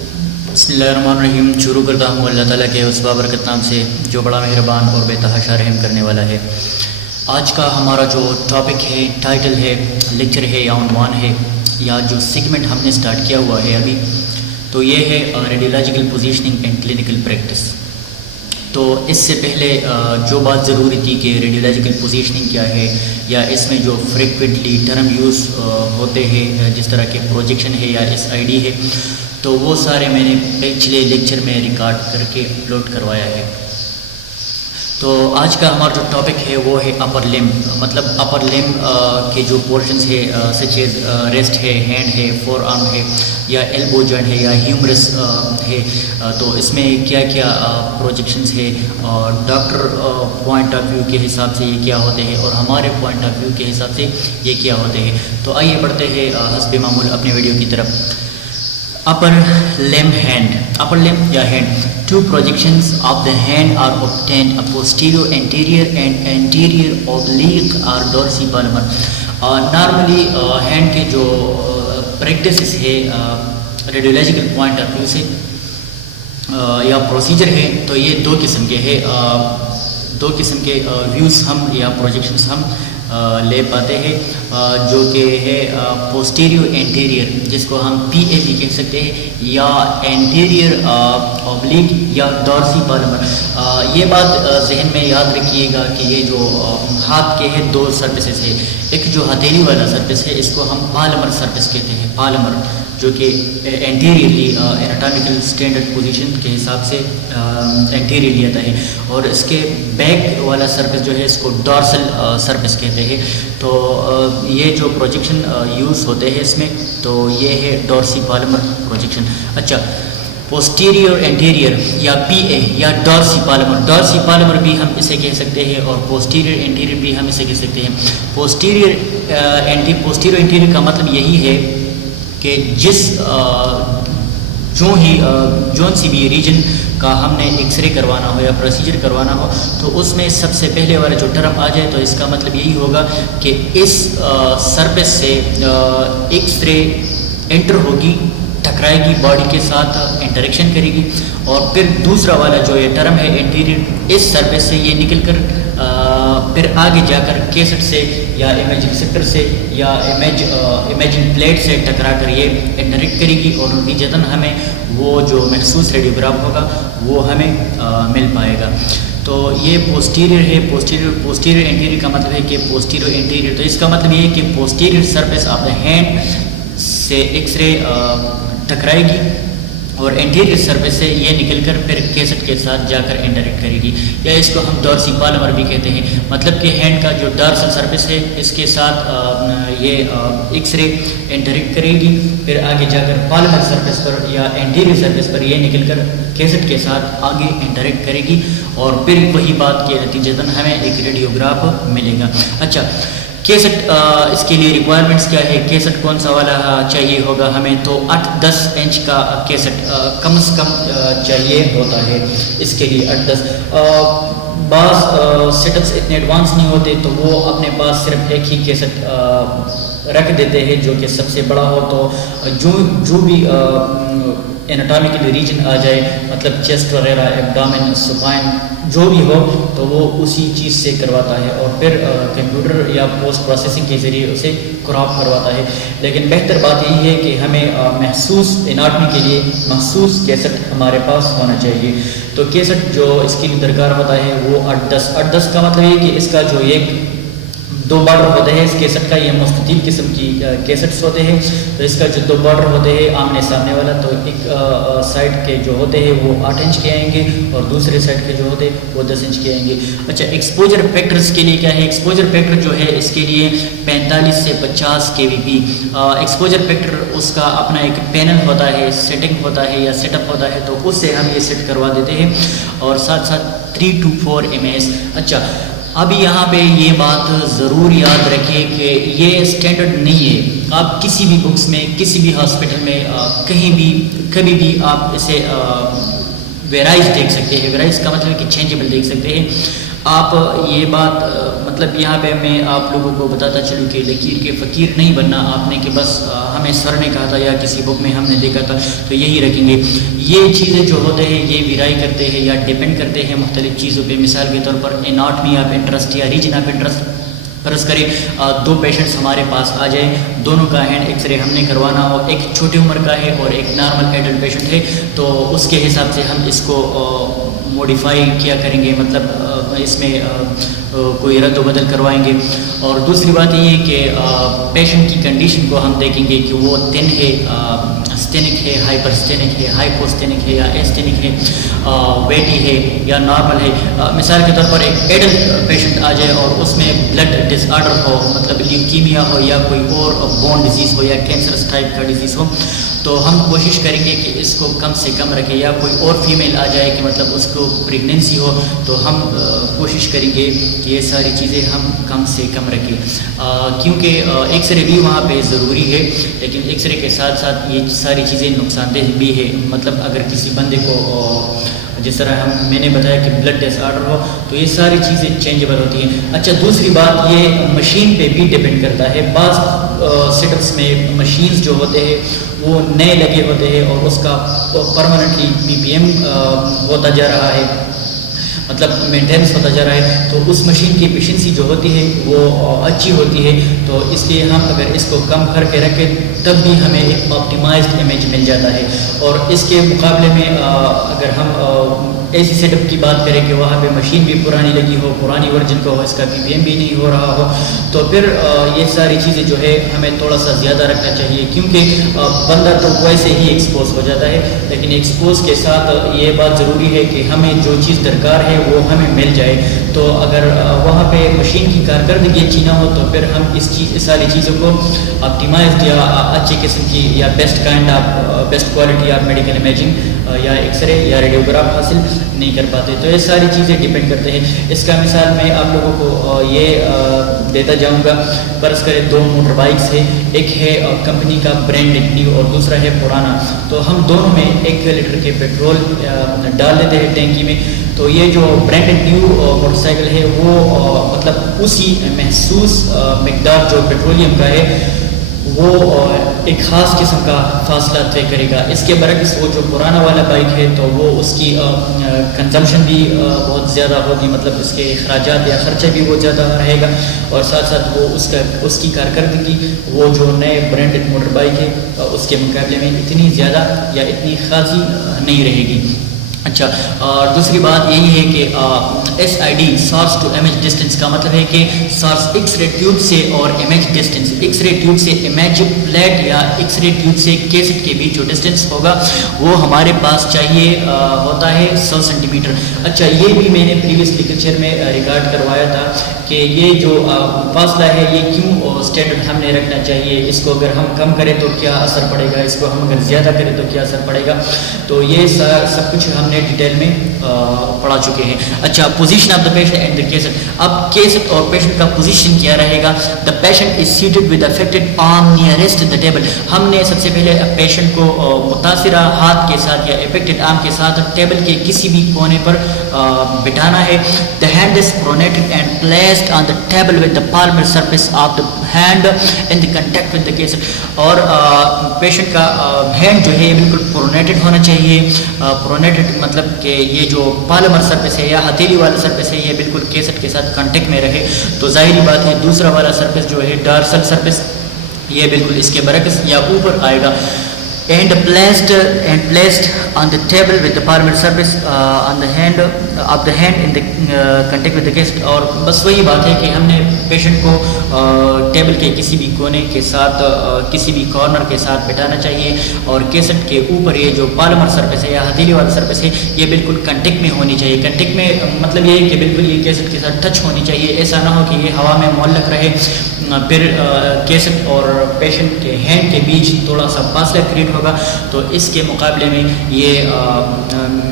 بسم اللہ الرحمن الرحیم. شروع کرتا ہوں اللہ تعالیٰ کے اس بابرکت نام سے جو بڑا مہربان اور بے تحاشا رحم کرنے والا ہے. آج کا ہمارا جو ٹاپک ہے، ٹائٹل ہے، لیکچر ہے یا عنوان ہے یا جو سیگمنٹ ہم نے سٹارٹ کیا ہوا ہے ابھی، تو یہ ہے radiological positioning and clinical practice. تو اس سے پہلے جو بات ضروری تھی کہ ریڈیولوجیکل پوزیشننگ کیا ہے، یا اس میں جو فریکوینٹلی ٹرم یوز ہوتے ہیں جس طرح کے پروجیکشن ہے یا ایس آئی ڈی ہے، تو وہ سارے میں نے پچھلے لیکچر میں ریکارڈ کر کے اپلوڈ کروایا ہے. تو آج کا ہمارا جو ٹاپک ہے وہ ہے اپر لمب، مطلب اپر لمب کے جو پورشنز ہے سچ ایز ریسٹ ہے، ہینڈ ہے، فور آرم ہے، یا ایلبو جوائنٹ ہے، یا ہیومرس ہے. تو اس میں کیا کیا پروجیکشنز ہے، اور ڈاکٹر پوائنٹ آف ویو کے حساب سے یہ کیا ہوتے ہیں، اور ہمارے پوائنٹ آف ویو کے حساب سے یہ کیا ہوتے ہیں. تو آئیے بڑھتے ہیں حسب معمول اپنے ویڈیو کی طرف. Upper limb hand. Upper limb یا hand. Two projections of the hand are obtained: a posterior anterior and anterior oblique or dorsipalmar. Normally hand کے جو پریکٹسز ہے ریڈیولوجیکل پوائنٹ آف ویو سے یا پروسیجر ہے، تو یہ دو قسم کے ہے. دو قسم کے ویوز ہم یا پروجیکشنز ہم لے پاتے ہیں، جو کہ ہے پوسٹیریو انٹیریئر، جس کو ہم پی اے بھی کہہ سکتے ہیں، یا انٹیریئر اوبلیک یا ڈارسی پالمر. یہ بات ذہن میں یاد رکھیے گا کہ یہ جو ہاتھ کے ہے دو سرفیسز ہے. ایک جو ہتھیلی والا سرفیس ہے اس کو ہم پالمر سرفیس کہتے ہیں، پالمر، جو کہ انٹیریئرلی اناٹامیکل اسٹینڈرڈ پوزیشن کے حساب سے انٹیریئرلی آتا ہے، اور اس کے بیک والا سرفیس جو ہے اس کو ڈارسل سرفیس کہتے ہیں. تو یہ جو پروجیکشن یوز ہوتے ہیں اس میں، تو یہ ہے ڈارسی پالمر پروجیکشن. اچھا، پوسٹیریور انٹیریئر یا پی اے یا ڈارسی پالمر. ڈارسی پالمر بھی ہم اسے کہہ سکتے ہیں، اور پوسٹیریور انٹیریئر بھی ہم اسے کہہ سکتے ہیں. پوسٹیریور انٹیریئر کا مطلب یہی ہے کہ جون سی بھی ریجن کا ہم نے ایکس رے کروانا ہو یا پروسیجر کروانا ہو، تو اس میں سب سے پہلے والا جو ٹرم آ جائے، تو اس کا مطلب یہی ہوگا کہ اس سرفیس سے ایکس رے انٹر ہوگی، ٹکرائے گی، باڈی کے ساتھ انٹریکشن کرے گی، اور پھر دوسرا والا جو یہ ٹرم ہے انٹیریئر، اس سرفیس سے یہ نکل کر پھر آگے جا کر کیسٹ سے یا امیج ریسیپٹر سے یا امیجن پلیٹ سے ٹکرا کر یہ انٹریکٹ کرے گی، اور نتیجتاً ہمیں وہ جو محسوس ریڈیوگراف ہوگا وہ ہمیں مل پائے گا. تو یہ پوسٹیریئر ہے. پوسٹیریئر انٹیریئر کا مطلب ہے کہ پوسٹیریئر انٹیریئر، تو اس کا مطلب یہ ہے کہ posterior surface of the hand سے ایکس رے ٹکرائے گی، اور انٹیریئر سرفیس سے یہ نکل کر پھر کیسٹ کے ساتھ جا کر انٹریکٹ کرے گی، یا اس کو ہم ڈارسی پالمر بھی کہتے ہیں. مطلب کہ ہینڈ کا جو ڈارسل سرفیس ہے اس کے ساتھ یہ ایکس رے انٹریکٹ کرے گی، پھر آگے جا کر پالمر سرفیس پر یا انٹیریئر سرفیس پر یہ نکل کر کیسٹ کے ساتھ آگے انٹریکٹ کرے گی، اور پھر وہی بات کے نتیجتاً ہمیں ایک ریڈیوگراف ملے گا. اچھا، کیسٹ اس کے لیے ریکوائرمنٹس کیا ہے؟ کیسٹ کون سا والا چاہیے ہوگا ہمیں؟ تو 8-10 انچ کا کیسٹ کم از کم چاہیے ہوتا ہے اس کے لیے. 8-10 بعض سیٹ اپس اتنے ایڈوانس نہیں ہوتے، تو وہ اپنے پاس صرف ایک ہی کیسٹ رکھ دیتے ہیں جو کہ سب سے بڑا ہو. تو جو بھی اناٹامیکل ریجن آ جائے، مطلب چیسٹ وغیرہ، ایبڈامن، سپائن، جو بھی ہو، تو وہ اسی چیز سے کرواتا ہے، اور پھر کمپیوٹر یا پوسٹ پروسیسنگ کے ذریعے اسے کراپ کرواتا ہے. لیکن بہتر بات یہی ہے کہ ہمیں محسوس اناٹمی کے لیے محسوس کیسٹ ہمارے پاس ہونا چاہیے. تو کیسٹ جو اس کے لیے درکار ہوتا ہے وہ 8-10 کا مطلب ہے کہ اس کا جو ایک دو بارڈر ہوتے ہیں اس کیسٹ کا، یہ مستطیل قسم کی کیسٹس ہوتے ہیں. تو اس کا جو دو بارڈر ہوتے ہیں آمنے سامنے والا، تو ایک سائڈ کے جو ہوتے ہیں وہ 8 انچ کے آئیں گے، اور دوسرے سائڈ کے جو ہوتے ہیں وہ 10 انچ کے آئیں گے. اچھا، ایکسپوجر فیکٹرز کے لیے کیا ہے؟ ایکسپوجر فیکٹر جو ہے اس کے لیے 45 سے 50 kVp. ایکسپوجر فیکٹر اس کا اپنا ایک پینل ہوتا ہے، سیٹنگ ہوتا ہے یا سیٹ اپ ہوتا ہے، تو اس سے ہم یہ سیٹ کروا دیتے ہیں، اور ساتھ ساتھ 3 to 4 ms. اچھا، اب یہاں پہ یہ بات ضرور یاد رکھیں کہ یہ اسٹینڈرڈ نہیں ہے. آپ کسی بھی بکس میں، کسی بھی ہاسپٹل میں، کہیں بھی کبھی بھی آپ اسے ویرائز دیکھ سکتے ہیں. ویرائز کا مطلب ہے کہ چینجبل دیکھ سکتے ہیں. آپ یہ بات مطلب یہاں پہ میں آپ لوگوں کو بتاتا چلوں کہ لکیر کے فقیر نہیں بننا آپ نے کہ بس ہمیں سر نے کہا تھا یا کسی بک میں ہم نے دیکھا تھا تو یہی رکھیں گے. یہ چیزیں جو ہوتے ہیں یہ ویرائی کرتے ہیں یا ڈیپینڈ کرتے ہیں مختلف چیزوں پہ. مثال کے طور پر اناٹمی آف انٹرسٹ یا ریجن آف انٹرسٹ. فرض کریں 2 پیشنٹس ہمارے پاس آ جائیں, دونوں کا ہینڈ ایکس رے ہم نے کروانا ہو, ایک چھوٹی عمر کا ہے اور ایک نارمل ایڈلٹ پیشنٹ ہے, تو اس کے حساب سے ہم اس کو موڈیفائی کیا کریں گے, مطلب اس میں کوئی رد و بدل کروائیں گے. اور دوسری بات یہ ہے کہ پیشنٹ کی کنڈیشن کو ہم دیکھیں گے کہ وہ تن ہے, اسٹینک ہے, ہائپر اسٹینک ہے, ہائپوسٹینک ہے یا ایسٹینک ہے, ویٹی ہے یا نارمل ہے. مثال کے طور پر ایک ایڈلٹ پیشنٹ آ جائے اور اس میں بلڈ ڈس آرڈر ہو, مطلب لیوکیمیا ہو یا کوئی اور بون ڈیزیز ہو یا کینسرس ٹائپ کا ڈیزیز ہو, تو ہم کوشش کریں گے کہ اس کو کم سے کم رکھیں. یا کوئی اور فیمیل آ جائے کہ مطلب اس کو پریگنینسی ہو, تو ہم کوشش کریں گے کہ یہ ساری چیزیں ہم کم سے کم رکھیں, کیونکہ ایکس رے بھی وہاں پہ ضروری ہے, لیکن ایکس رے کے ساتھ ساتھ یہ ساری چیزیں نقصان دہ بھی ہے. مطلب اگر کسی بندے کو جس طرح میں نے بتایا کہ بلڈ ڈس آرڈر ہو تو یہ ساری چیزیں چینجبل ہوتی ہیں. اچھا دوسری بات یہ مشین پہ بھی ڈپینڈ کرتا ہے. بعض سیٹ اپس میں مشینز جو ہوتے ہیں وہ نئے لگے ہوتے ہیں اور اس کا پرماننٹلی PPM ہوتا جا رہا ہے, مطلب مینٹیننس ہوتا جا رہا ہے, تو اس مشین کی ایفیشنسی جو ہوتی ہے وہ اچھی ہوتی ہے. تو اس لیے ہم اگر اس کو کم کر کے رکھیں تب بھی ہمیں ایک آپٹیمائزڈ امیج مل جاتا ہے. اور اس کے مقابلے میں اگر ہم ایسی سیٹ اپ کی بات کریں کہ وہاں پہ مشین بھی پرانی لگی ہو, پرانی ورژن کا ہو, اس کا PPM بھی نہیں ہو رہا ہو, تو پھر یہ ساری چیزیں جو ہے ہمیں تھوڑا سا زیادہ رکھنا چاہیے, کیونکہ بندہ تو ویسے ہی ایکسپوز ہو جاتا ہے, لیکن ایکسپوز کے ساتھ یہ بات ضروری ہے کہ ہمیں جو چیز درکار ہے وہ ہمیں مل جائے. تو اگر وہاں پہ مشین کی کارکردگی اچھی نہ ہو تو پھر ہم اس ساری چیزوں کو آپٹیمائزڈ یا اچھی قسم کی یا best kind of best quality of medical imaging یا ایکس رے یا ریڈیوگراف حاصل نہیں کر پاتے. تو یہ ساری چیزیں ڈیپینڈ کرتے ہیں. اس کا مثال میں آپ لوگوں کو یہ دیتا جاؤں گا. فرض کریں 2 موٹر بائکس ہے, ایک ہے کمپنی کا برانڈ نیو اور دوسرا ہے پرانا, تو ہم دونوں میں 1 لیٹر کے پیٹرول ڈال دیتے ہیں ٹینکی میں. تو یہ جو برانڈ نیو موٹر سائیکل ہے وہ مطلب اسی محسوس مقدار جو پیٹرولیم کا ہے وہ ایک خاص قسم کا فاصلہ طے کرے گا. اس کے برعکس وہ جو پرانا والا بائک ہے تو وہ اس کی کنزمپشن بھی بہت زیادہ ہوگی, مطلب اس کے اخراجات یا خرچہ بھی بہت زیادہ رہے گا, اور ساتھ ساتھ وہ اس کی کارکردگی وہ جو نئے برانڈڈ موٹر بائک ہے اس کے مقابلے میں اتنی زیادہ یا اتنی خاصی نہیں رہے گی. اچھا, اور دوسری بات یہی ہے کہ SID source to image distance کا مطلب ہے کہ سورس ایکس رے ٹیوب سے اور image distance, X ray tube سے امیج پلیٹ یا ایکس رے ٹیوب سے کیسٹ کے بیچ جو ڈسٹینس ہوگا وہ ہمارے پاس چاہیے ہوتا ہے 100 سینٹی میٹر. اچھا, یہ بھی میں نے پریویس لیکچر میں ریکارڈ کروایا تھا کہ یہ جو فاصلہ ہے یہ کیوں اسٹینڈرڈ ہم نے رکھنا چاہیے, اس کو اگر ہم کم کریں تو کیا اثر پڑے گا, اس کو ہم اگر زیادہ کریں تو کیا اثر پڑے گا. تو یہ سب کچھ ہم نے ڈیٹیل میں پڑھا چکے ہیں. اچھا, position of the patient and the cassette. اب کیسٹ اور پیشنٹ کا پوزیشن کیا رہے گا. The patient is seated with affected arm nearest the table. ہم نے سب سے پہلے پیشنٹ کو متاثرہ ہاتھ کے ساتھ یا افیکٹڈ آرم کے ساتھ ٹیبل کے کسی بھی کونے پر بٹھانا ہے. The hand is pronated and placed on the table with the palmar surface of the hand in the contact with the cassette. اور پیشنٹ کا ہینڈ جو ہے بالکل پرونیٹڈ ہونا چاہیے. پرونیٹڈ مطلب کہ یہ جو پالمر سرفیس ہے یا ہتھیلی والا سرفیس ہے یہ بالکل کیسٹ کے ساتھ کانٹیکٹ میں رہے. تو ظاہری بات ہے دوسرا والا سرفیس جو ہے ڈارسل سرفیس یہ بالکل اس کے برعکس یا اوپر آئے گا. And placed on the table with the palmar surface on the hand of the hand in the contact with the cast. اور بس وہی بات ہے کہ ہم نے پیشنٹ کو ٹیبل کے کسی بھی کونے کے ساتھ کسی بھی کارنر کے ساتھ بٹھانا چاہیے, اور کیسٹ کے اوپر یہ جو پالمر سرفیس ہے یا ہتھیلی والا سرفیس ہے یہ بالکل کنٹیکٹ میں ہونی چاہیے. کنٹیکٹ میں مطلب یہ ہے کہ بالکل یہ کیسٹ کے ساتھ ٹچ ہونی چاہیے, ایسا نہ ہو کہ یہ ہوا میں معلق رہے, پھر کیسٹ اور پیشنٹ کے ہینڈ کے بیچ تھوڑا سا فاصلہ کریٹ ہوگا. تو اس کے مقابلے میں یہ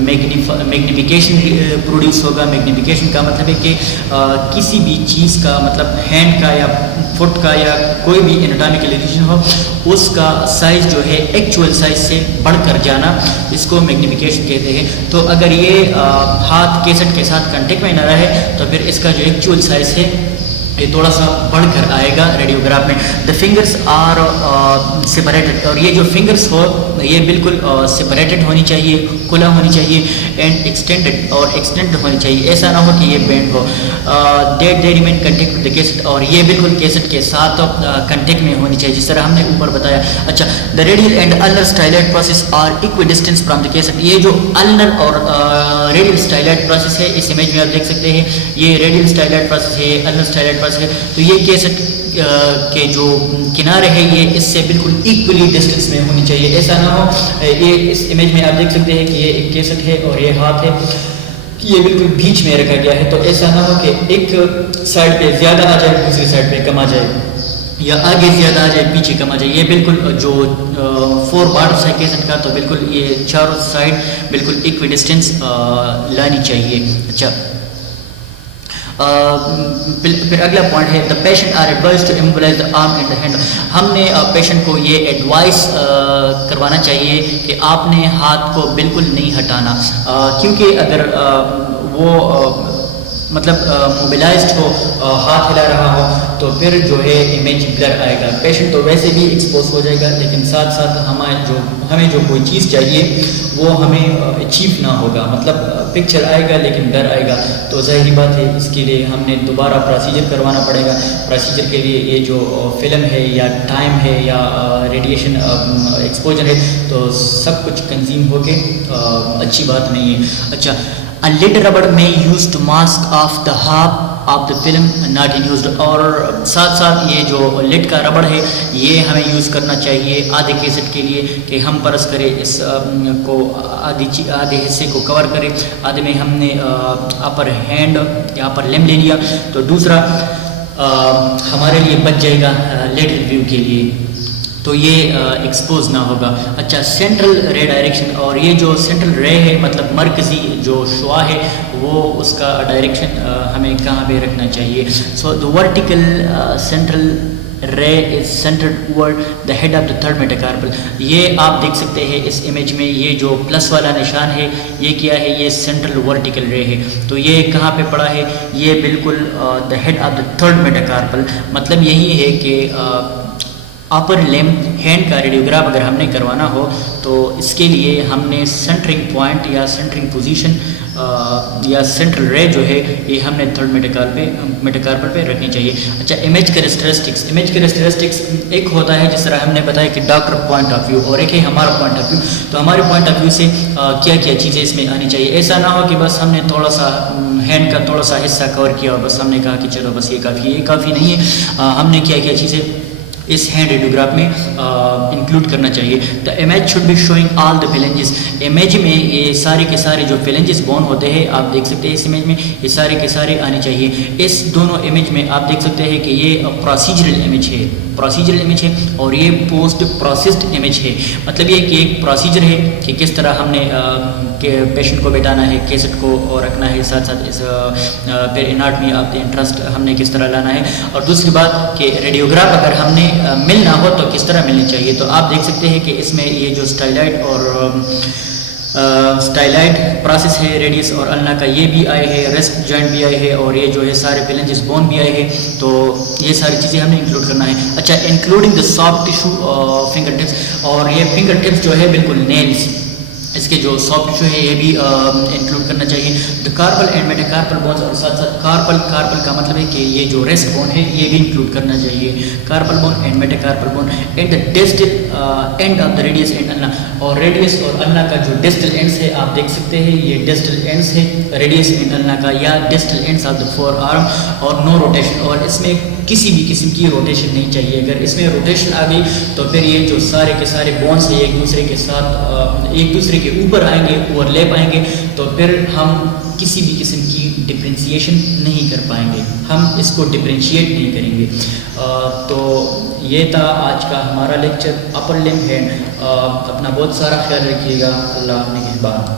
میگنیفیکیشن پروڈیوس ہوگا. میگنیفیکیشن کا مطلب ہے کہ کسی بھی چیز کا مطلب مطلب ہینڈ کا یا فٹ کا یا کوئی بھی اناٹامیکل ریجن ہو اس کا سائز جو ہے ایکچوئل سائز سے بڑھ کر جانا، اس کو میگنیفیکیشن کہتے ہیں. تو اگر یہ ہاتھ کیسٹ کے ساتھ کنٹیکٹ میں نہ رہے تو پھر اس کا جو ایکچوئل سائز ہے یہ تھوڑا سا بڑھ کر آئے گا ریڈیوگراف میں. دا فنگرس آر سپریٹڈ، اور یہ جو فنگرس ہو یہ بالکل سپریٹڈ ہونی چاہیے، کھلا ہونی چاہیے، اینڈ ایکسٹینڈڈ اور ایکسٹینڈ ہونی چاہیے. ایسا نہ ہو کہ یہ بینڈ ہو. That they remain contact with the cassette, اور یہ بالکل کیسٹ کے ساتھ کنٹیکٹ میں ہونی چاہیے جس طرح ہم نے اوپر بتایا. اچھا، the radial and ulnar styloid process are equidistant from the cassette. یہ جو النر اور ریڈیل اسٹائلائٹ پروسیس ہے اس امیج میں آپ دیکھ سکتے ہیں، یہ ریڈیل اسٹائلائٹ پروسیس ہے، النر اسٹائلائٹ پروسیس ہے. تو یہ کیسٹ کے جو کنارے ہیں یہ اس سے بالکل ایکولی ڈسٹینس میں ہونی چاہیے. ایسا نہ ہو، یہ اس امیج میں آپ دیکھ سکتے ہیں کہ یہ ایک کیسٹ ہے اور یہ ہاتھ ہے، یہ بالکل بیچ میں رکھا گیا ہے. تو ایسا نہ ہو کہ ایک سائڈ پہ زیادہ آ جائے، دوسری سائڈ پہ کم آ جائے، یا آگے زیادہ آ جائے پیچھے کم آ جائے. یہ بالکل جو 4 بارڈرس ہے کیسٹ کا، تو بالکل یہ چاروں سائڈ بالکل ایکوی ڈسٹینس لانی چاہیے. اچھا، پھر اگلا پوائنٹ ہے the patient are advised to immobilise the arm and the hand. ہم نے پیشنٹ کو یہ ایڈوائز کروانا چاہیے کہ آپ نے ہاتھ کو بالکل نہیں ہٹانا، کیونکہ اگر وہ مطلب موبلائزڈ ہو، ہاتھ ہلا رہا ہو، تو پھر جو ہے امیج بلر آئے گا. پیشنٹ تو ویسے بھی ایکسپوز ہو جائے گا، لیکن ساتھ ساتھ ہمیں جو کوئی چیز چاہیے وہ ہمیں اچیو نہ ہوگا. مطلب پکچر آئے گا لیکن بلر آئے گا. تو ظاہری بات ہے اس کے لیے ہم نے دوبارہ پروسیجر کروانا پڑے گا. پروسیجر کے لیے یہ جو فلم ہے یا ٹائم ہے یا ریڈیشن ایکسپوجر ہے تو سب کچھ کنزیوم ہو کے اچھی بات نہیں ہے. اچھا، a lid rubber may used to mask off the half of the film not used. اور ساتھ ساتھ یہ جو لڈ کا ربڑ ہے یہ ہمیں یوز کرنا چاہیے آدھے کیسٹ کے لیے کہ ہم پرس کریں اس کو، آدھے حصے کو کور کریں. آدھے میں ہم نے اپر ہینڈ یا اپر لم لے لیا تو دوسرا ہمارے لیے بچ جائے گا لیٹرل ویو کے لیے، تو یہ ایکسپوز نہ ہوگا. اچھا، سینٹرل رے ڈائریکشن، اور یہ جو سینٹرل رے ہے مطلب مرکزی جو شعاع ہے وہ اس کا ڈائریکشن ہمیں کہاں پہ رکھنا چاہیے. سو دا vertical central ray is centred over the head of the third metacarpal. یہ آپ دیکھ سکتے ہیں اس امیج میں، یہ جو پلس والا نشان ہے یہ کیا ہے؟ یہ سینٹرل ورٹیکل رے ہے. تو یہ کہاں پہ پڑا ہے؟ یہ بالکل the head of the third metacarpal. مطلب یہی ہے کہ اپر لم ہینڈ کا ریڈیوگراف اگر ہم نے کروانا ہو تو اس کے لیے ہم نے سینٹرنگ پوائنٹ یا سینٹرنگ پوزیشن یا سینٹرل رے جو ہے یہ ہم نے تھرڈ میٹاکارپل پہ رکھنی چاہیے. اچھا، امیج کریکٹرسٹکس. امیج کریکٹرسٹکس ایک ہوتا ہے جس طرح ہم نے بتایا کہ ڈاکٹر پوائنٹ آف ویو، اور ایک ہے ہمارا پوائنٹ آف ویو. تو ہمارے پوائنٹ آف ویو سے کیا کیا چیزیں اس میں آنی چاہیے. ایسا نہ ہو کہ بس ہم نے تھوڑا سا ہینڈ کا تھوڑا سا حصہ کور کیا اور بس ہم نے کہا کہ چلو بس یہ کافی ہے. یہ کافی نہیں ہے. ہم نے کیا کیا چیزیں اس ہینڈ ریڈیوگراف میں انکلوڈ کرنا چاہیے. The image should be showing all the phalanges. Image میں یہ سارے کے سارے جو فلنجز بون ہوتے ہیں آپ دیکھ سکتے ہیں اس امیج میں، یہ سارے کے سارے آنے چاہیے. اس دونوں امیج میں آپ دیکھ سکتے ہیں کہ یہ پروسیجرل امیج ہے، پروسیجرل امیج ہے، اور یہ پوسٹ پروسیسڈ امیج ہے. مطلب یہ کہ ایک پروسیجر ہے کہ کس طرح ہم نے پیشنٹ کو بیٹھانا ہے، کیسٹ کو رکھنا ہے، ساتھ ساتھ اس پھر اناٹمی آف دی انٹرسٹ ہم نے کس طرح لانا ہے. اور دوسری بات کہ ریڈیوگراف اگر ہم نے ملنا ہو تو کس طرح ملنی چاہیے. تو آپ دیکھ سکتے ہیں کہ اس میں یہ جو اسٹائلائٹ اور اسٹائلائٹ پروسیس ہے، ریڈیس اور النا کا یہ بھی آئے ہے، ریسٹ جوائنٹ بھی آئے ہے، اور یہ جو ہے سارے فلنجز بون بھی آئے ہیں. تو یہ ساری چیزیں ہم نے انکلوڈ کرنا ہے. اچھا، including the soft tissue finger tips, اور یہ فنگر ٹپس جو ہے بالکل نیلز اس کے جو سافٹ ٹیشو ہے یہ بھی انکلوڈ کرنا چاہیے. دا کارپل اینڈ میٹاکارپل بونز، اور ساتھ ساتھ کارپل کا مطلب ہے کہ یہ جو ریسٹ بون ہے یہ بھی انکلوڈ کرنا چاہیے. Carpal bone and metacarpal bone and the distal end of the radius and ulna, اور ریڈیس اور النا کا جو ڈسٹل اینڈس ہے آپ دیکھ سکتے ہیں یہ ڈسٹل اینڈس ہے ریڈیس اینڈ النا کا، یا distal ends of the forearm آرم، اور نو روٹیشن. اور اس میں کسی بھی قسم کی روٹیشن نہیں چاہیے. اگر اس میں روٹیشن آ گئی تو پھر یہ جو سارے کے سارے بونس ہیں ایک دوسرے کے ساتھ ایک دوسرے کے اوپر آئیں گے، اوور لیپ آئیں گے، تو پھر ہم کسی بھی قسم کی ڈفرینسیشن نہیں کر پائیں گے، ہم اس کو ڈفرینشیٹ نہیں کریں گے. تو یہ تھا آج کا ہمارا لیکچر اپر لمب ہینڈ. اپنا بہت سارا خیال رکھیے گا. اللہ نے نگہبان.